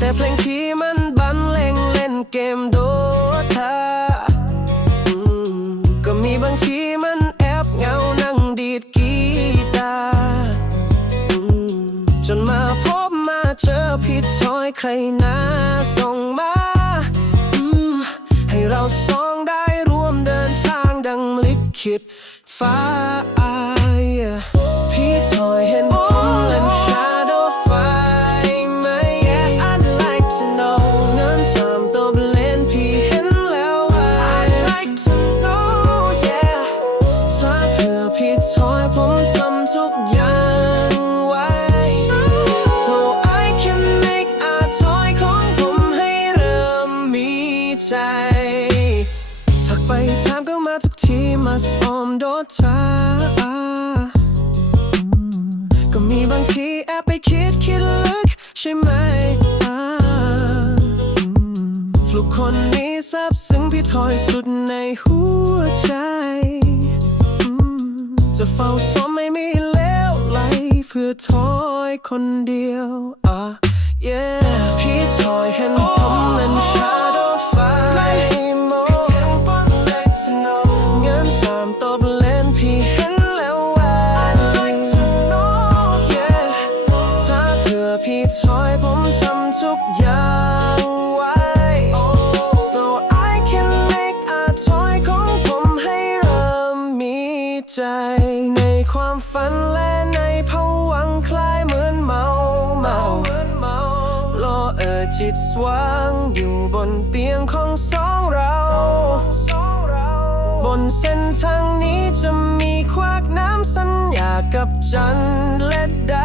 แต่เพลงที่มันบันเลงเล่นเกมโดทาก็มีบางทีมันแอบเงานั่งดีดกีตาร์จนมาพบมาเจอผิดถอยใครนะส่งมา ให้เราสองได้ร่วมเดินทางดังลิขิตฟ้า ใจถักไปถามก็มาทุกทีมาสอมโดดทาก็มีบางทีแอบไปคิดคิดลึกใช่ไหมอ่าอืมฟลุกคนนี้ซับซึ้งพี่ถอยสุดในหัวใจ จะเฝ้าซ้อมไม่มีเลวไหลเพื่อถอยคนเดียว อะ yeah พี่ถอยเห็นผมเล่น พี่ถอยผมทำทุกอย่างไว้ so I can make a toy ของผมให้เริ่มมีใจ ในความฝันและในภวังคล้ายเหมือนเมาเมาเหมือเมาโลเออจิตสว่างอยู่บนเตียงของสองเรา บนเส้นทางนี้จะมีควักน้ำสัญญากับจันและดา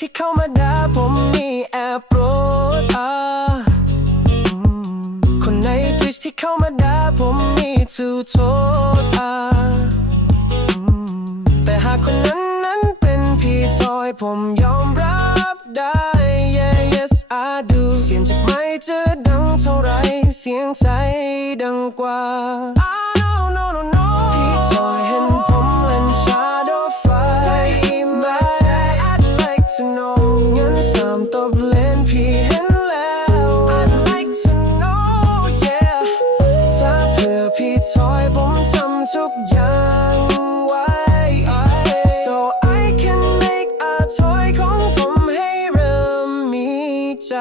ที่เข้ามาด่าผมมีแอบโปรดอ่าคนในดิสที่เข้ามาด่าผมมีทูโทษอ่าแต่หากคนนั้นนั้นเป็นพี่ทอยผมยอมรับได้ yeah yes I do เสียงจากไม้จะดังเท่าไร เสียงใจดังกว่า สามตบเลนพี่เห็นแล้ว I'd like to know yeah ถ้าเพื่อพี่ถอยผมทำทุกอย่างไว้ so I can make a toy ของผมให้เริ่มมีใจ